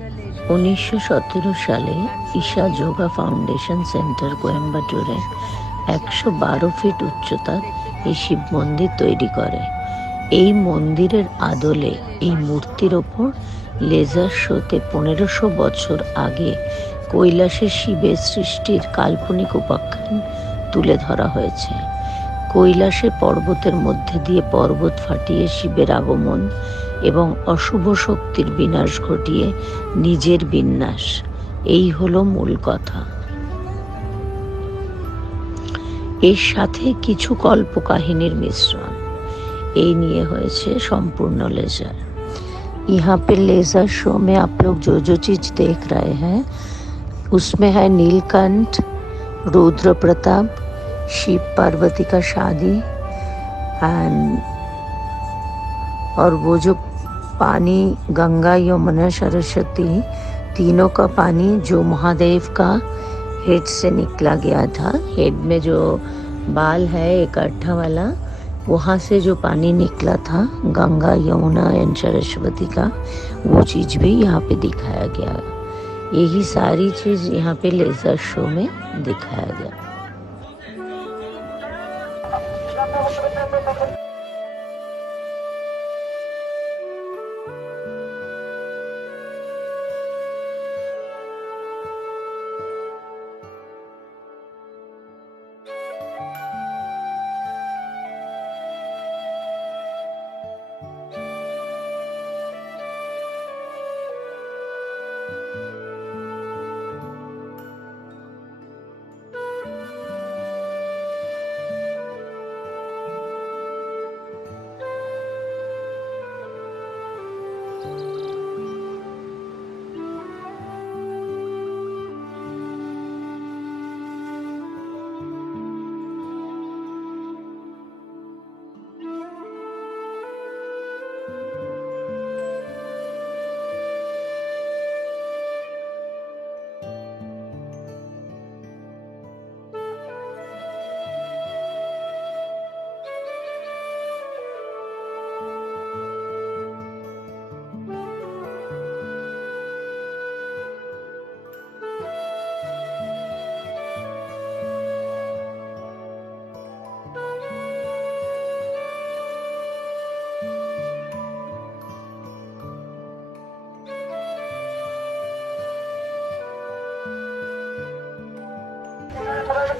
1917 সালে Isha yoga foundation centre কোয়েম্বাটুরে 112 feet উচ্চতার এই শিব মন্দির তৈরি করে। এই মন্দিরের আদলে এই মূর্তির ওপর লেজার শোতে 1500 বছর আগে কৈলাসে শিবের সৃষ্টির কাল্পনিক উপাখ্যান তুলে ধরা হয়েছে। কৈলাসে পর্বতের মধ্যে দিয়ে পর্বত ফাটিয়ে শিবের আগমন এবং অশুভ শক্তির বিনাশ ঘটিয়ে নিজের বিন্যাস, এই হলো মূল কথা। এর সাথে কিছু কল্পকাহিনীর मिश्रण, এই নিয়ে হয়েছে সম্পূर्ण लेजर। यहाँ पे लेजर शो में आप लोग जो जो चीज देख रहे हैं उसमें है नीलकंठ, रुद्र प्रताप, शिव पार्वती का शादी एंड और वो जो पानी गंगा यमुना सरस्वती तीनों का पानी जो महादेव का हेड से निकला गया था, हेड में जो बाल है इकट्ठा वाला, वहाँ से जो पानी निकला था गंगा यमुना एंड सरस्वती का, वो चीज़ भी यहाँ पे दिखाया गया। यही सारी चीज़ यहाँ पे लेज़र शो में दिखाया गया।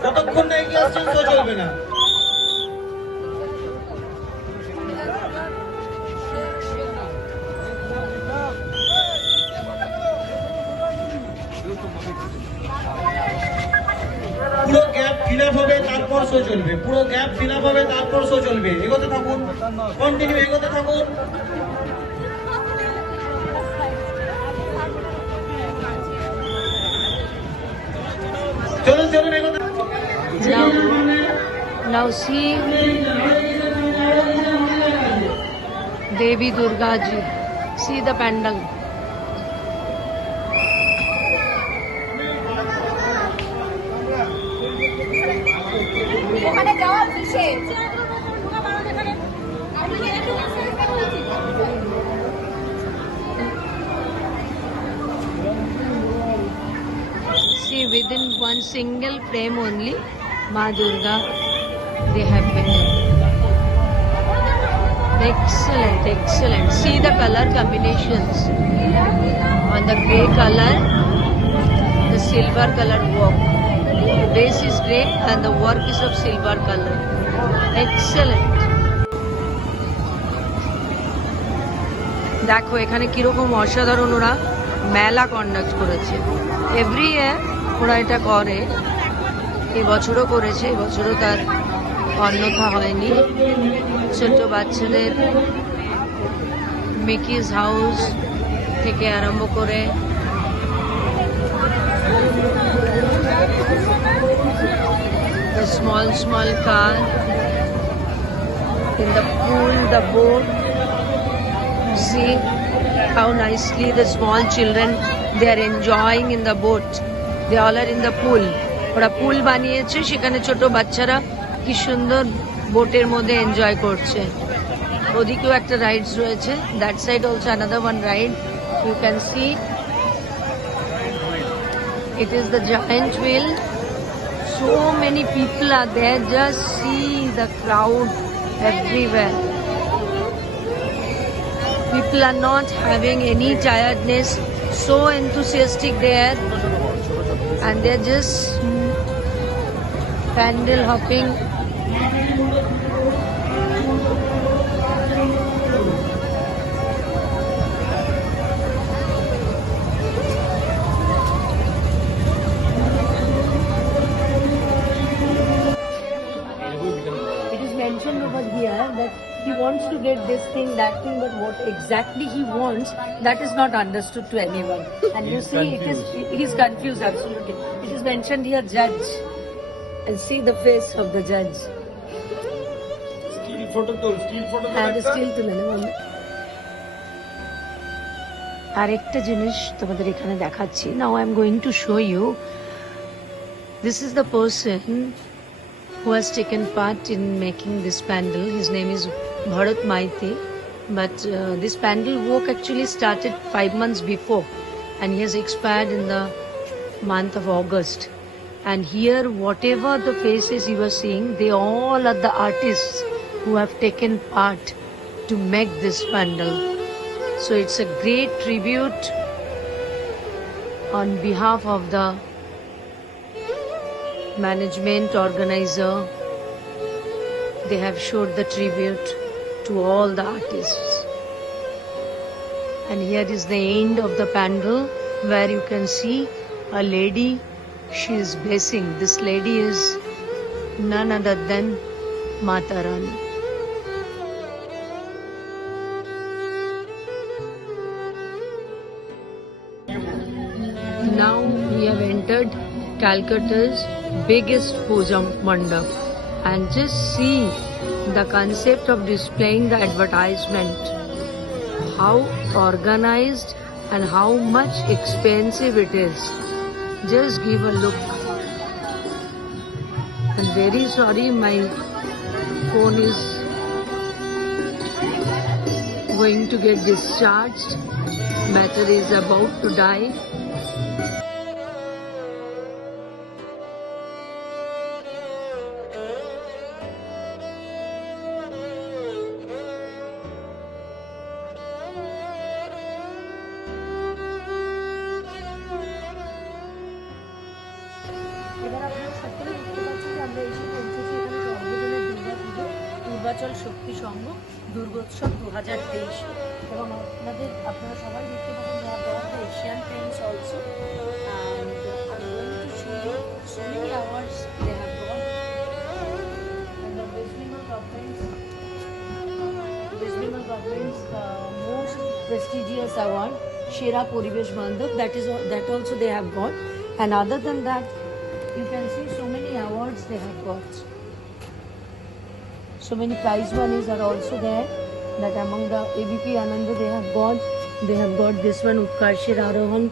কতক্ষণ না এগিয়ে আসছেন তো চলবে না। পুরো গ্যাপ ফিল আপ হবে তারপর শো চলবে, পুরো গ্যাপ ফিল আপ হবে তারপর শো চলবে। এগোতে থাকুন, কন্টিনিউ এগোতে থাকুন। চলুন চলুন এগোতে। Now see Devi Durga ji. See the pandal. ওখানে যাওয়ার বিশেষ See, within one single frame only, Ma Durga, they have been. Excellent, excellent. See the color combinations. On the grey color, the silver color work. The base is grey and the work is of silver color. Excellent. দেখো এখানে কিরকম অসাধারণ ওরা মেলা conduct করেছে। Every year ওরা এটা করে, এবছরও করেছে, এবছরও তার অন্যথা হয়নি। ছোট বাচ্চাদের মিকিজ হাউস থেকে আরম্ভ করে the small car in the pool, the boat. See how nicely the small children, they are enjoying in the boat. They all are in the pool. ওরা পুল বানিয়েছে, সেখানে ছোট বাচ্চারা কি সুন্দর বোটের মধ্যে এনজয় করছে। ওদিকেও একটা রাইডস রয়েছে, that side also another one ride you can see. It is the giant wheel. So many people are there. Just see the crowd everywhere. People are not having any tiredness. So enthusiastic there. And they're just pandal hopping. It is mentioned over here that he wants to get this thing, that thing, but what exactly he wants, that is not understood to anyone. And you see, he is confused, absolutely. It is mentioned here, judge. And see the face of the judge. And still to আরেকটা জিনিস তোমাদের এখানে দেখাচ্ছি. Now I am going to show you. This is the person who has taken part in making this pandal. His name is Bharat Maiti. But this pandal work actually started 5 months before, and he has expired in the month of August. And here, whatever the faces you are seeing, they all are the artists who have taken part to make this pandal. So it's a great tribute on behalf of the management organizer. They have showed the tribute to all the artists. And here is the end of the pandal, where you can see a lady. She is blessing. This lady is none other than Mata Rani. Now we have entered Calcutta's biggest puja mandap, and just see the concept of displaying the advertisement, how organized and how much expensive it is. Just give a look. I'm very sorry, my phone is going to get discharged. Battery is about to die. এবার আপনারা সকলে দেখতে পাচ্ছেন যে আমরা এসে পৌঁছেছি এখানে সর্বজনের দুর্গাপুজো পূর্বাচল শক্তি সংঘ দুর্গোৎসব 2023 এবং আপনারা সবাই দেখতে পাবেন the Asian Paints also, and I'm going to show you so many awards they have got, and the West Bengal government's most prestigious award, Shera Poribesh Bandhav, that also they have got. And other than that, you can see so many awards they have got. So many prize monies are also there. That among the ABP Ananda they have got this one, Utkarshir Arohan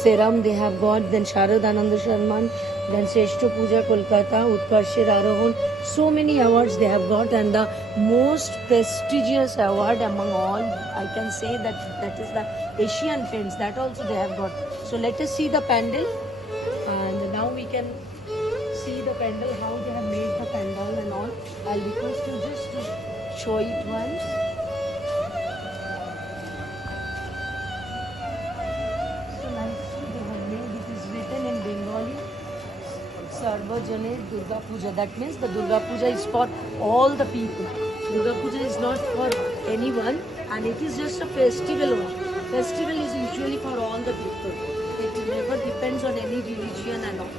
Seram they have got, then Sharad Ananda Sharman, then Seshto Puja Kolkata, Utkarshir Arohan. So many awards they have got, and the most prestigious award among all, I can say that is the Asian Paints, that also they have got. So let us see the pandal, and now we can see the pandal, how they have made the pandal and all. I'll request you just to show it once. So nicely they have made, it is written in Bengali, Sarvajane Durga Puja. That means the Durga Puja is for all the people. Durga Puja is not for anyone, and it is just a festival one. Festival is usually for all the people. It never depends on any religion and all.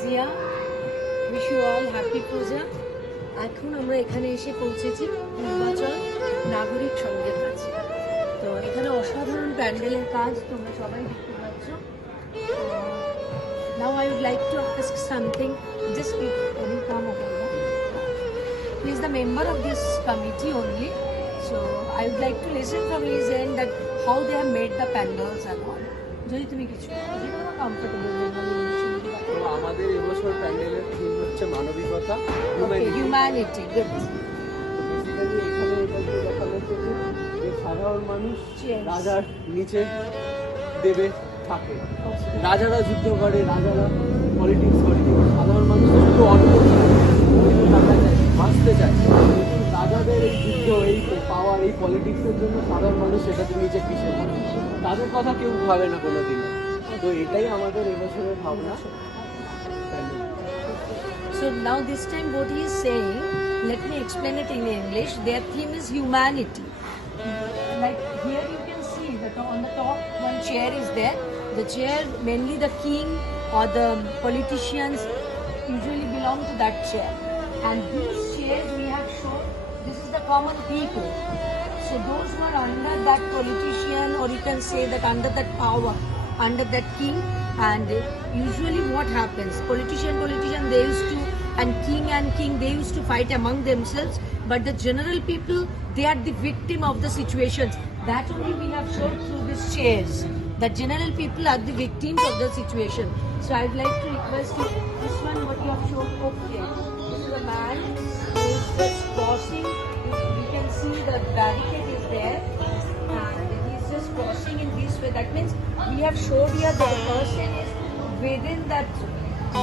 Zia, wish you all happy puja. এখন আমরা এখানে এসে পৌঁছেছি পূর্বাচল নাগরিক সংঘের কাছে। তো এখানে অসাধারণ প্যান্ডেলের কাজ তোমরা সবাই দেখতে পাচ্ছ। Now I would like to ask something. Just can you come over here? He is the member of this committee only. So I would like to listen from his end that how they have made the pandals and all. যদি তুমি কিছু comfortable আমাদের এবছর প্যান্ডেলের theme হচ্ছে মানবিকতা, humanity. Good. Basically এখানে এটা দিয়ে দেখানো হচ্ছে যে সাধারণ মানুষ রাজার নিচে দেবে থাকে। রাজারা যুদ্ধ করে, রাজারা পলিটিক্স করে, কিন্তু সাধারণ মানুষ তো শুধু অল্প টাকা চায়, বাঁচতে চায়। কিন্তু রাজাদের এই যুদ্ধ, এই পাওয়ার, এই পলিটিক্সের জন্য সাধারণ মানুষ সেটাতে নিজে পিছিয়ে পড়ে। তাদের কথা কেউ ভাবে না কোনোদিন। তো এটাই আমাদের এবছরের ভাবনা। So now this time what he is saying, let me explain it in English. Their theme is humanity. Like here you can see that on the top one chair is there. The chair, mainly the king or the politicians usually belong to that chair. And these chairs we have shown, this is the common people. So those who are under that politician, or you can say that under that power, under that king, and usually what happens, politician they used to, and king they used to fight among themselves, but the general people, they are the victim of the situations. That only we have shown through these chairs. The general people are the victims of the situation. So I'd like to request you, this one what you have shown, okay, this is a man who is just crossing. We can see the barricade is there, and he's just crossing in this way. That means we have showed here that the person is within that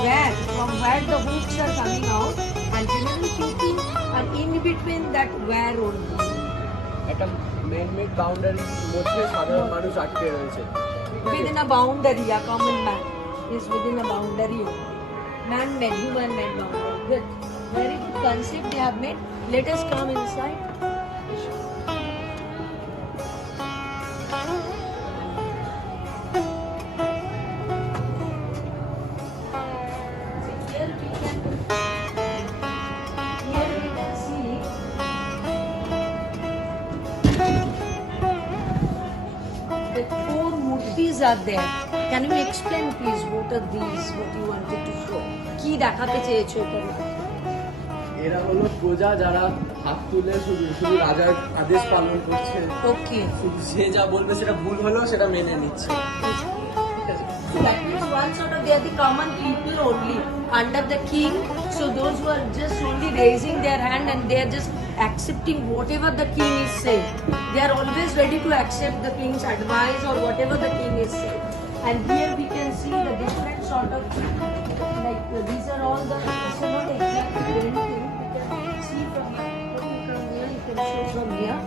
where, from where the hooks are coming out, and general people are in between that where only. একটা main বাউন্ডারির মধ্যে সাধারণ মানুষ আটকে রয়েছে। Within a boundary, a common man is within a boundary. Man-made, human-made boundary. Good. Very good concept they have made. Let us come inside. Here we can see the four murtis are there. Can you explain please what are these, what you wanted to show? কি দেখাতে চেয়েছো এখানে? এরা হলো প্রজা, যারা হাত তুলে শুধু শুধু রাজার আদেশ পালন করছে। ওকে। শুধু সে যা বলবে সেটা ভুল হলেও সেটা মেনে নিচ্ছে। So that means one sort of they are the common people only under the king. So those who are just only raising their hand and they are just accepting whatever the king is saying. They are always ready to accept the king's advice or whatever the king is saying. And here we can see the different sort of, like these are all the, so not exactly anything. You can see from here, you can show from here.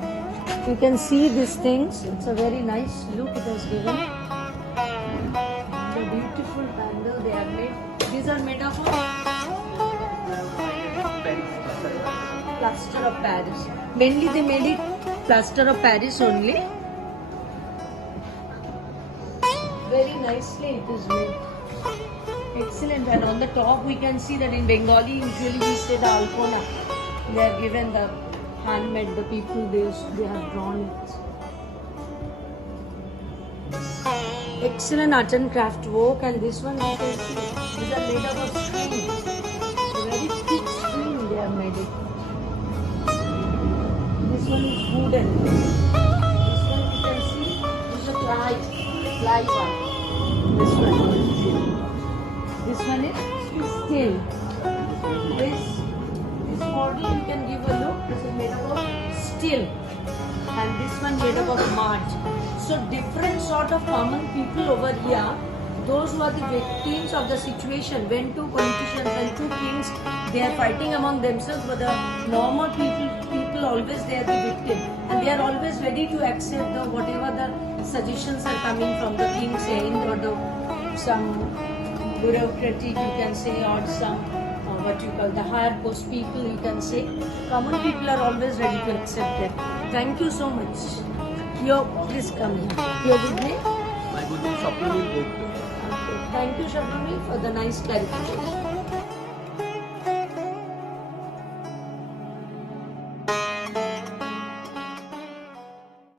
You can see these things. It's a very nice look it has given. The beautiful pandal they have made. These are made of what? Plaster of Paris. Mainly they made it plaster of Paris only. Very nicely it is made. Excellent. And on the top we can see that in Bengali usually we say the alpona. They are given the handmade, the people they have drawn it. Excellent art and craft work, and this one you can see these are made up of string. A very thick string they have made it. This one is wooden. This one you can see is a fly one. This one is steel. This model you can give a look. This is made up of steel, and this one made up of mud. So different sort of common people over here, those who are the victims of the situation, when two politicians and two kings, they are fighting among themselves, but the normal people always they are the victim, and they are always ready to accept the whatever the suggestions are coming from the king saying, or the some bureaucratic you can say, or some what you call the higher post people you can say. Common people are always ready to accept it. Thank you so much. Please come here. Your good name? My good name Shapnamil Bhutta. Thank you, Shapnamil, for the nice clarification.